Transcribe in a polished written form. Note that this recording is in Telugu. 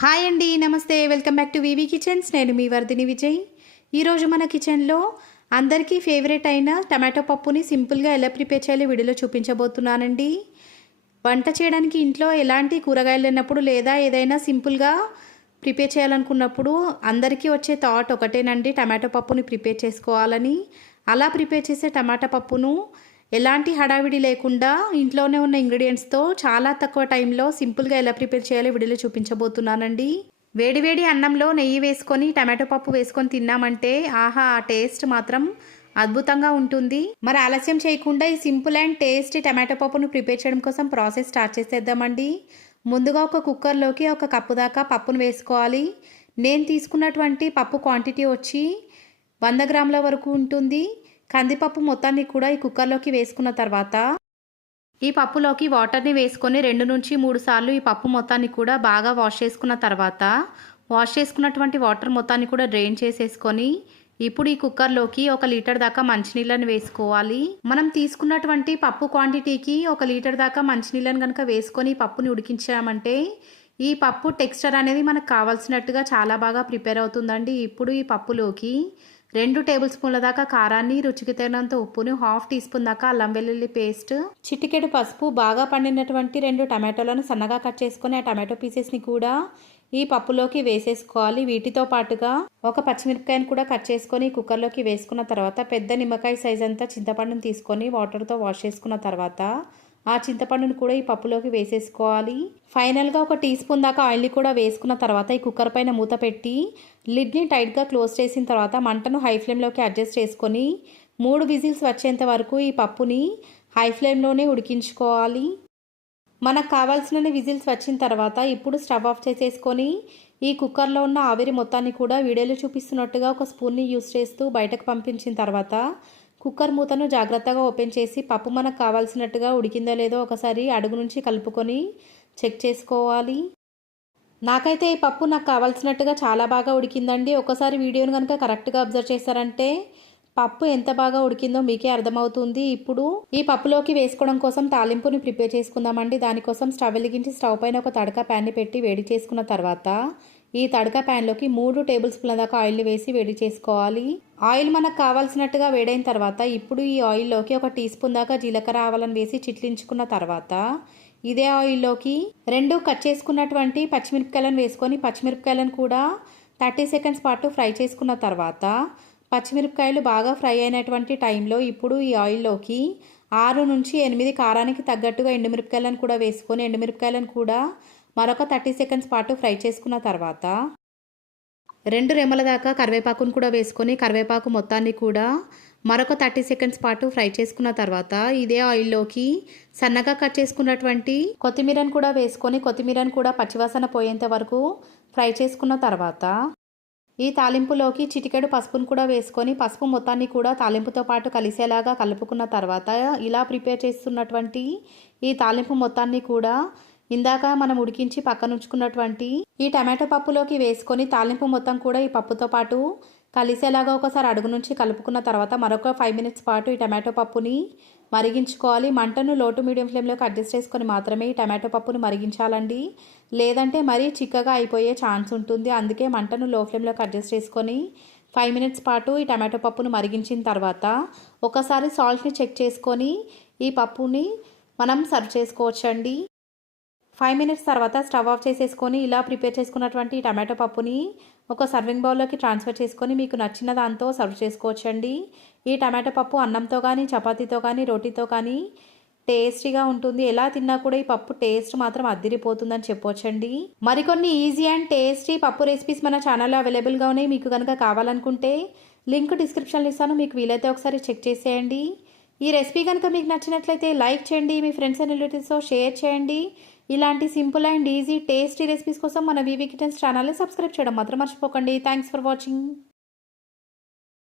హాయ్ అండి, నమస్తే. Welcome back to V V kitchens. నేను మీ వర్ధిని విజయ్. ఈరోజు మన కిచెన్లో అందరికీ ఫేవరెట్ అయిన టమాటో పప్పుని సింపుల్గా ఎలా ప్రిపేర్ చేయాలో వీడియోలో చూపించబోతున్నానండి. వంట చేయడానికి ఇంట్లో ఎలాంటి కూరగాయలు లేనప్పుడు లేదా ఏదైనా సింపుల్గా ప్రిపేర్ చేయాలనుకున్నప్పుడు అందరికీ వచ్చే థాట్ ఒకటేనండి, టమాటో పప్పుని ప్రిపేర్ చేసుకోవాలని. అలా ప్రిపేర్ చేసే టమాటా పప్పును ఎలాంటి హడావిడి లేకుండా ఇంట్లోనే ఉన్న ఇంగ్రీడియంట్స్తో చాలా తక్కువ టైంలో సింపుల్గా ఎలా ప్రిపేర్ చేయాలో వీడియోలో చూపించబోతున్నానండి. వేడివేడి అన్నంలో నెయ్యి వేసుకొని టమాటో పప్పు వేసుకొని తిన్నామంటే ఆహా, ఆ టేస్ట్ మాత్రం అద్భుతంగా ఉంటుంది. మరి ఆలస్యం చేయకుండా ఈ సింపుల్ అండ్ టేస్టీ టమాటో పప్పును ప్రిపేర్ చేయడం కోసం ప్రాసెస్ స్టార్ట్ చేసేద్దామండి. ముందుగా ఒక కుక్కర్లోకి 1 కప్పు దాకా పప్పును వేసుకోవాలి. నేను తీసుకున్నటువంటి పప్పు క్వాంటిటీ వచ్చి 100 గ్రాముల వరకు ఉంటుంది. కందిపప్పు మొత్తాన్ని కూడా ఈ కుక్కర్లోకి వేసుకున్న తర్వాత ఈ పప్పులోకి వాటర్ని వేసుకొని 2 నుంచి 3 సార్లు ఈ పప్పు మొత్తాన్ని కూడా బాగా వాష్ చేసుకున్న తర్వాత వాష్ చేసుకున్నటువంటి వాటర్ మొత్తాన్ని కూడా డ్రైన్ చేసేసుకొని ఇప్పుడు ఈ కుక్కర్లోకి 1 లీటర్ దాకా మంచినీళ్ళని వేసుకోవాలి. మనం తీసుకున్నటువంటి పప్పు క్వాంటిటీకి 1 లీటర్ దాకా మంచినీళ్ళని కనుక వేసుకొని పప్పుని ఉడికించామంటే ఈ పప్పు టెక్స్చర్ అనేది మనకు కావాల్సినట్టుగా చాలా బాగా ప్రిపేర్ అవుతుందండి. ఇప్పుడు ఈ పప్పులోకి 2 టేబుల్ స్పూన్ల దాకా కారాన్ని, రుచికి తగినంత ఉప్పుని, 1/2 టీ స్పూన్ దాకా అల్లం వెల్లుల్లి పేస్ట్, చిటికెడు పసుపు, బాగా పండినటువంటి 2 టమాటోలను సన్నగా కట్ చేసుకొని ఆ టమాటో పీసెస్ని కూడా ఈ పప్పులోకి వేసేసుకోవాలి. వీటితో పాటుగా 1 పచ్చిమిరపకాయను కూడా కట్ చేసుకొని కుక్కర్లోకి వేసుకున్న తర్వాత పెద్ద నిమ్మకాయ సైజ్ అంతా చింతపండుని తీసుకొని వాటర్తో వాష్ చేసుకున్న తర్వాత ఆ చింతపండును కూడా ఈ పప్పులోకి వేసేసుకోవాలి. ఫైనల్గా 1 టీ స్పూన్ దాకా ఆయిల్ని కూడా వేసుకున్న తర్వాత ఈ కుక్కర్ పైన మూత పెట్టి లిడ్ని టైట్గా క్లోజ్ చేసిన తర్వాత మంటను హై ఫ్లేమ్లోకి అడ్జస్ట్ చేసుకొని 3 విజిల్స్ వచ్చేంత వరకు ఈ పప్పుని హై ఫ్లేమ్లోనే ఉడికించుకోవాలి. మనకు కావాల్సిన విజిల్స్ వచ్చిన తర్వాత ఇప్పుడు స్టవ్ ఆఫ్ చేసేసుకొని ఈ కుక్కర్లో ఉన్న ఆవిరి మొత్తాన్ని కూడా వీడియోలో చూపిస్తున్నట్టుగా 1 స్పూన్ని యూస్ చేస్తూ బయటకు పంపించిన తర్వాత కుక్కర్ మూతను జాగ్రత్తగా ఓపెన్ చేసి పప్పు మనకు కావాల్సినట్టుగా ఉడికిందో లేదో ఒకసారి అడుగు నుంచి కలుపుకొని చెక్ చేసుకోవాలి. నాకైతే ఈ పప్పు నాకు కావాల్సినట్టుగా చాలా బాగా ఉడికిందండి. ఒకసారి వీడియోని కనుక కరెక్ట్గా అబ్జర్వ్ చేశారంటే పప్పు ఎంత బాగా ఉడికిందో మీకే అర్థమవుతుంది. ఇప్పుడు ఈ పప్పులోకి వేసుకోవడం కోసం తాలింపుని ప్రిపేర్ చేసుకుందామండి. దానికోసం స్టవ్ వెలిగించి స్టవ్ పైన 1 తడక ప్యాన్ని పెట్టి వేడి చేసుకున్న తర్వాత ఈ తడక ప్యాన్లోకి 3 టేబుల్ స్పూన్ల దాకా ఆయిల్ని వేసి వేడి చేసుకోవాలి. ఆయిల్ మనకు కావాల్సినట్టుగా వేడైన తర్వాత ఇప్పుడు ఈ ఆయిల్లోకి 1 టీ స్పూన్ దాకా జీలకర్ర ఆవాలను వేసి చిట్లించుకున్న తర్వాత ఇదే ఆయిల్లోకి 2 కట్ చేసుకున్నటువంటి పచ్చిమిరపకాయలను వేసుకొని పచ్చిమిరపకాయలను కూడా 30 సెకండ్స్ పాటు ఫ్రై చేసుకున్న తర్వాత పచ్చిమిరపకాయలు బాగా ఫ్రై అయినటువంటి టైంలో ఇప్పుడు ఈ ఆయిల్లోకి 6 నుంచి 8 కారానికి తగ్గట్టుగా ఎండుమిరపకాయలను కూడా వేసుకొని ఎండుమిరపకాయలను కూడా మరొక 30 సెకండ్స్ పాటు ఫ్రై చేసుకున్న తర్వాత 2 రెమ్మల దాకా కరివేపాకును కూడా వేసుకొని కరివేపాకు మొత్తాన్ని కూడా మరొక 30 సెకండ్స్ పాటు ఫ్రై చేసుకున్న తర్వాత ఇదే ఆయిల్లోకి సన్నగా కట్ చేసుకున్నటువంటి కొత్తిమీరను కూడా వేసుకొని కొత్తిమీరను కూడా పచ్చివాసన పోయేంత వరకు ఫ్రై చేసుకున్న తర్వాత ఈ తాలింపులోకి చిటికెడు పసుపును కూడా వేసుకొని పసుపు మొత్తాన్ని కూడా తాలింపుతో పాటు కలిసేలాగా కలుపుకున్న తర్వాత ఇలా ప్రిపేర్ చేస్తున్నటువంటి ఈ తాలింపు మొత్తాన్ని కూడా ఇందాక మనం ఉడికించి పక్కన ఉంచుకున్నటువంటి ఈ టమాటో పప్పులోకి వేసుకొని తాలింపు మొత్తం కూడా ఈ పప్పుతో పాటు కలిసేలాగా ఒకసారి అడుగు నుంచి కలుపుకున్న తర్వాత మరొక 5 మినిట్స్ పాటు ఈ టమాటో పప్పుని మరిగించుకోవాలి. మంటను లో టు మీడియం ఫ్లేమ్లోకి అడ్జస్ట్ చేసుకొని మాత్రమే ఈ టమాటో పప్పుని మరిగించాలండి. లేదంటే మరీ చిక్కగా అయిపోయే ఛాన్స్ ఉంటుంది. అందుకే మంటను లో ఫ్లేమ్లోకి అడ్జస్ట్ చేసుకొని 5 మినిట్స్ పాటు ఈ టమాటో పప్పును మరిగించిన తర్వాత ఒకసారి సాల్ట్ని చెక్ చేసుకొని ఈ పప్పుని మనం సర్వ్ చేసుకోవచ్చండి. 5 మినిట్స్ తర్వాత స్టవ్ ఆఫ్ చేసేసుకొని ఇలా ప్రిపేర్ చేసుకున్నటువంటి టమాటో పప్పుని ఒక సర్వింగ్ బౌల్లోకి ట్రాన్స్ఫర్ చేసుకొని మీకు నచ్చిన దాంతో సర్వ్ చేసుకోవచ్చండి. ఈ టమాటో పప్పు అన్నంతో కానీ చపాతీతో కానీ రోటీతో కానీ టేస్టీగా ఉంటుంది. ఎలా తిన్నా కూడా ఈ పప్పు టేస్ట్ మాత్రం అద్దిరిపోతుందని చెప్పవచ్చండి. మరికొన్ని ఈజీ అండ్ టేస్టీ పప్పు రెసిపీస్ మన ఛానల్లో అవైలబుల్గా ఉన్నాయి. మీకు కనుక కావాలనుకుంటే లింక్ డిస్క్రిప్షన్లో ఇస్తాను, మీకు వీలైతే ఒకసారి చెక్ చేసేయండి. ఈ రెసిపీ కనుక మీకు నచ్చినట్లయితే లైక్ చేయండి, మీ ఫ్రెండ్స్ అండ్ రిలేటివ్స్తో షేర్ చేయండి. ఇలాంటి simple and easy tasty recipes కోసం మన వివి కిచెన్స్ ఛానల్ని సబ్స్క్రైబ్ చేయడం మాత్రం మర్చిపోకండి. Thanks for watching.